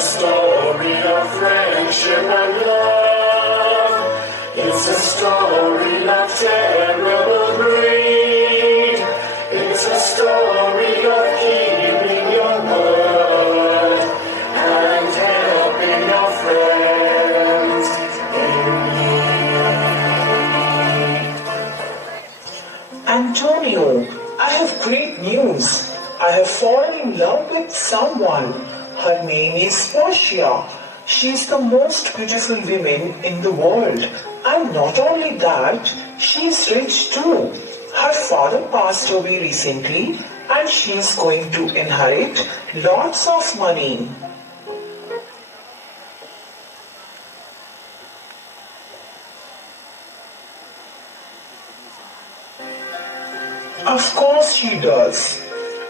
a story of friendship and love. It's a story of terrible greed. It's a story of keeping your word and helping your friends in need. Antonio, I have great news. I have fallen in love with someone. Her name is Portia. She is the most beautiful woman in the world. And not only that, she is rich too. Her father passed away recently and she is going to inherit lots of money. Of course she does.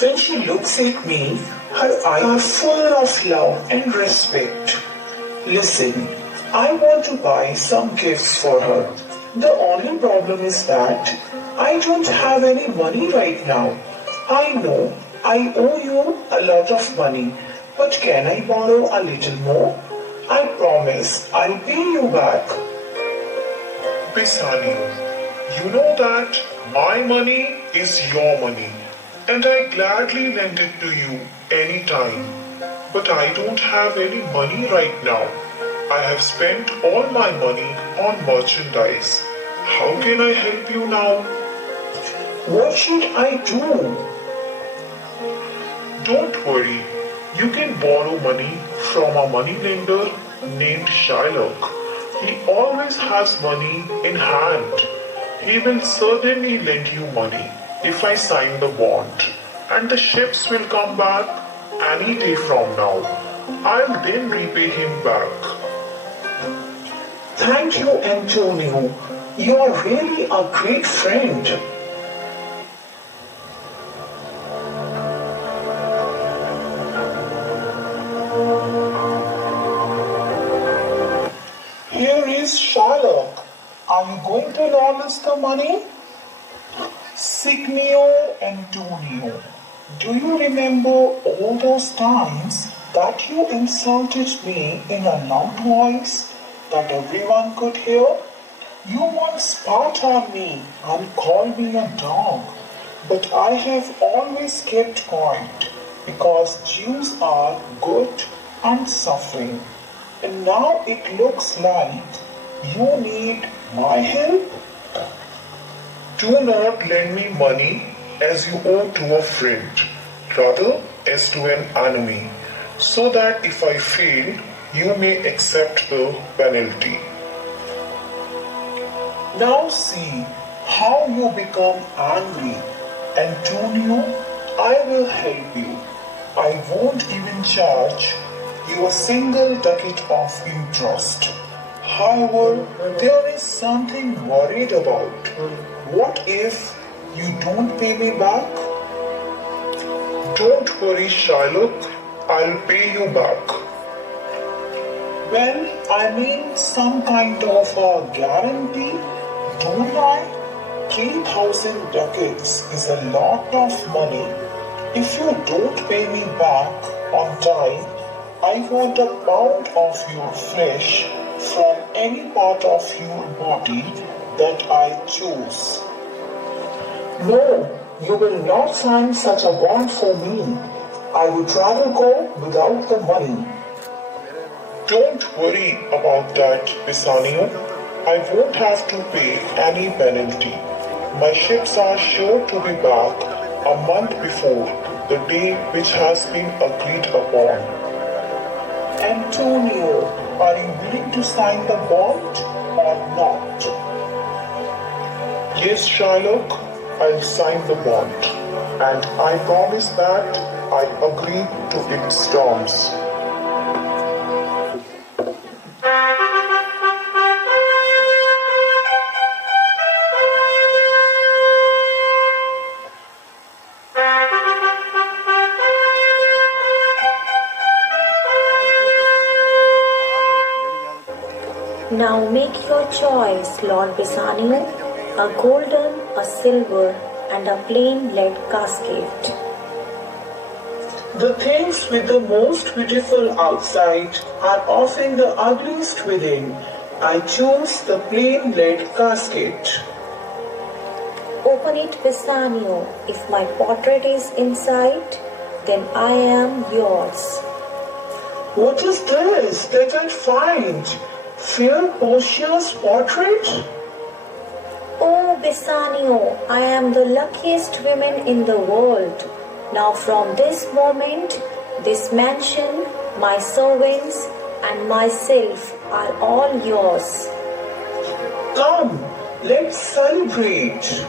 When she looks at me, her eyes are full of love and respect. Listen, I want to buy some gifts for her. The only problem is that I don't have any money right now. I know I owe you a lot of money, but can I borrow a little more? I promise I'll pay you back. Pisani, you know that my money is your money, and I gladly lend it to you anytime. But I don't have any money right now. I have spent all my money on merchandise. How can I help you now? What should I do? Don't worry. You can borrow money from a moneylender named Shylock. He always has money in hand. He will certainly lend you money if I sign the bond. And the ships will come back any day from now. I'll then repay him back. Thank you, Antonio. You are really a great friend. Here is Shylock. Are you going to loan us the money? Signor Antonio, do you remember all those times that you insulted me in a loud voice that everyone could hear? You once spat on me and called me a dog, but I have always kept quiet because Jews are good and suffering. And now it looks like you need my help. Do not lend me money as you owe to a friend, rather as to an enemy, so that if I fail, you may accept the penalty. Now see how you become angry. Antonio, I will help you. I won't even charge you a single ducat of interest. However, there is something worried about. What if you don't pay me back? Don't worry, Shylock. I'll pay you back. Well, I mean some kind of a guarantee, don't I? 3,000 ducats is a lot of money. If you don't pay me back on time, I want a pound of your flesh from any part of your body that I choose. No, you will not sign such a bond for me. I would rather go without the money. Don't worry about that, Pisanio. I won't have to pay any penalty. My ships are sure to be back a month before the day which has been agreed upon. Antonio, are you willing to sign the bond or not? Yes, Shylock, I'll sign the bond. And I promise that I agree to its terms. Now make your choice, Lord Pisanio, a golden, a silver, and a plain lead casket. The things with the most beautiful outside are often the ugliest within. I choose the plain lead casket. Open it, Bassanio. If my portrait is inside, then I am yours. What is this that I find? Fair Portia's portrait? Oh, Bassanio, I am the luckiest woman in the world. Now from this moment, this mansion, my servants, and myself are all yours. Come, let's celebrate.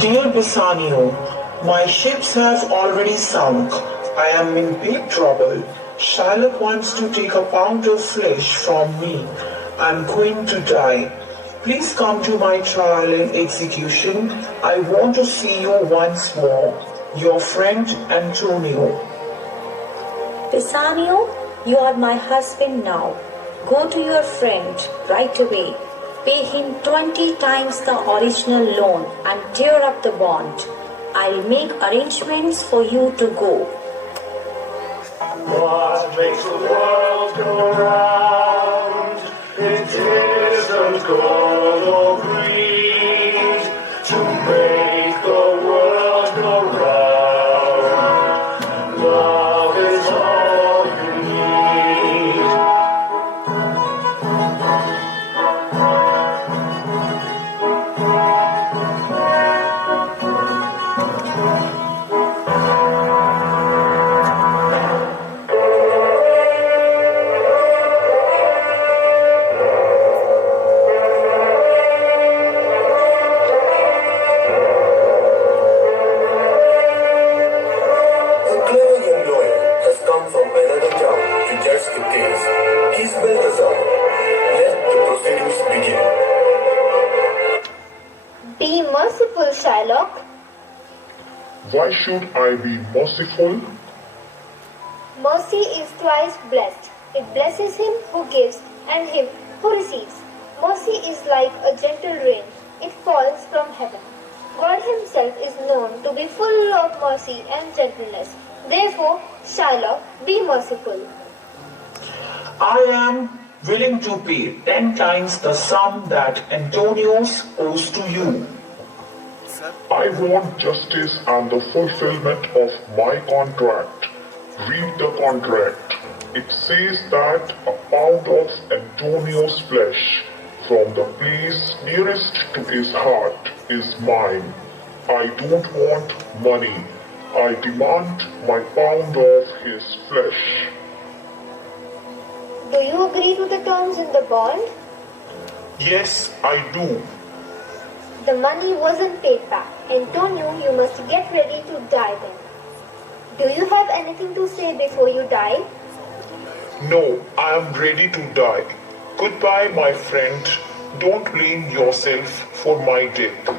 Dear Bassanio, my ship has already sunk. I am in big trouble. Shylock wants to take a pound of flesh from me. I'm going to die. Please come to my trial and execution. I want to see you once more. Your friend Antonio. Bassanio, you are my husband now. Go to your friend right away. Pay him 20 times the original loan and tear up the bond. I'll make arrangements for you to go. What makes the world go round? It isn't gold or greed to make the world go round. Love is all you need. Be merciful, Shylock. Why should I be merciful? Mercy is twice blessed. It blesses him who gives and him who receives. Mercy is like a gentle rain. It falls from heaven. God himself is known to be full of mercy and gentleness. Therefore, Shylock, be merciful. I am willing to pay 10 times the sum that Antonius owes to you. I want justice and the fulfillment of my contract. Read the contract. It says that a pound of Antonio's flesh from the place nearest to his heart is mine. I don't want money. I demand my pound of his flesh. Do you agree to the terms in the bond? Yes, I do. The money wasn't paid back. Antonio, you must get ready to die then. Do you have anything to say before you die? No, I am ready to die. Goodbye, my friend. Don't blame yourself for my death.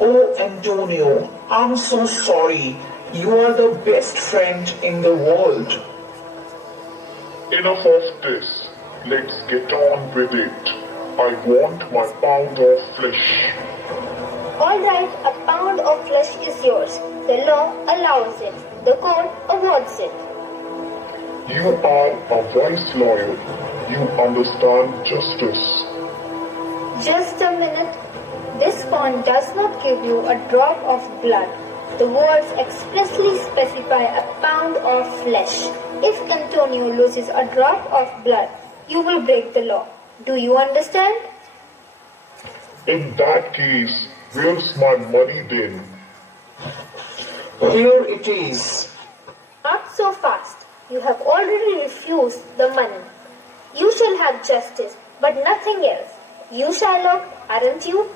Oh, Antonio, I'm so sorry. You are the best friend in the world. Enough of this. Let's get on with it. I want my pound of flesh. All right, a pound of flesh is yours. The law allows it. The court awards it. You are a wise lawyer. You understand justice. Just a minute. This bond does not give you a drop of blood. The words expressly specify a pound of flesh. If Antonio loses a drop of blood, you will break the law. Do you understand? In that case, where's my money then? Here it is. Not so fast. You have already refused the money. You shall have justice, but nothing else. You, Shylock, aren't you?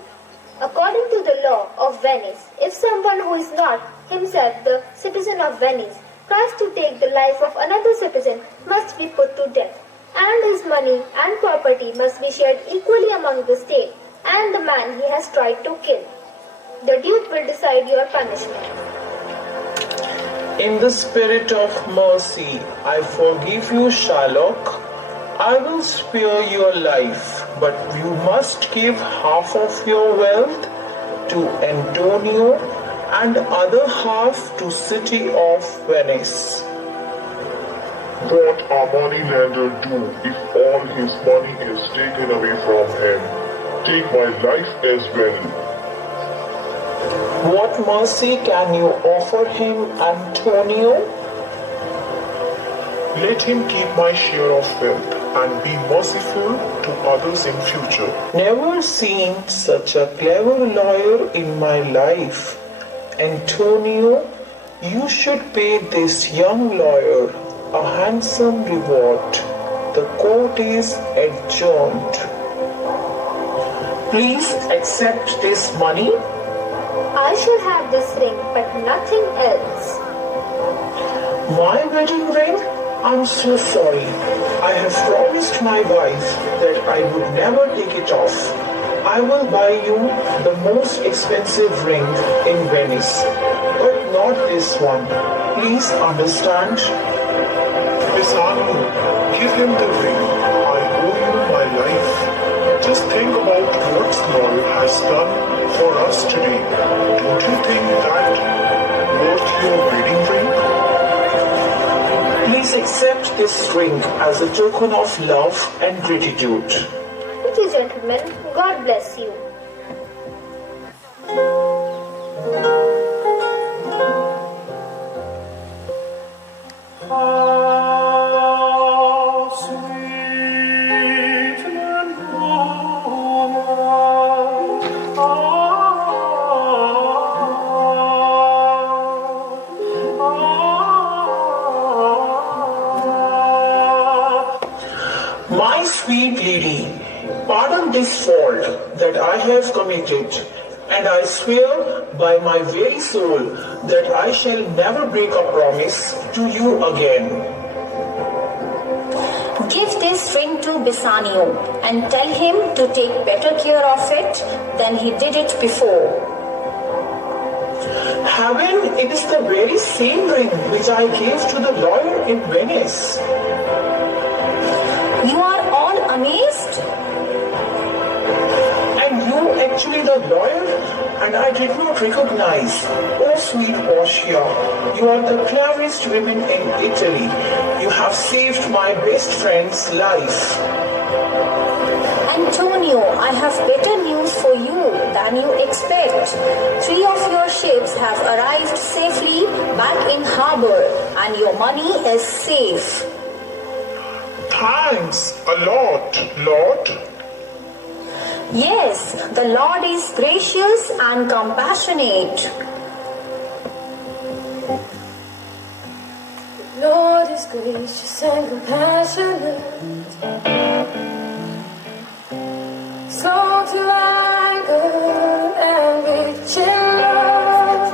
According to the law of Venice, if someone who is not himself the citizen of Venice tries to take the life of another citizen must be put to death, and his money and property must be shared equally among the state and the man he has tried to kill. The Duke will decide your punishment. In the spirit of mercy, I forgive you, Shylock. I will spare your life, but you must give half of your wealth to Antonio and other half to city of Venice. What a moneylender do if all his money is taken away from him? Take my life as well. What mercy can you offer him, Antonio? Let him keep my share of wealth and be merciful to others in future. Never seen such a clever lawyer in my life. Antonio, you should pay this young lawyer a handsome reward. The court is adjourned. Please accept this money. I shall have this ring, but nothing else. My wedding ring? I'm so sorry. I have promised my wife that I would never take it off. I will buy you the most expensive ring in Venice, but not this one. Please understand. Pisanu, give him the ring. I owe you my life. Just think about what Small has done for us today. Don't you think that worth your wedding ring? Please accept this ring as a token of love and gratitude. Thank you, gentlemen. God bless you. How sweet and My sweet lady, pardon this fault that I have committed, and I swear by my very soul that I shall never break a promise to you again. Give this ring to Bassanio and tell him to take better care of it than he did it before. Heaven, it is the very same ring which I gave to the lawyer in Venice. You are all amazed? And you actually the lawyer? And I did not recognize. Oh, sweet Portia, you are the cleverest woman in Italy. You have saved my best friend's life. Antonio, I have better news for you than you expect. 3 of your ships have arrived safely back in harbor and your money is safe. Thanks a lot, Lord. Yes, the Lord is gracious and compassionate. The Lord is gracious and compassionate, slow to anger and rich in love.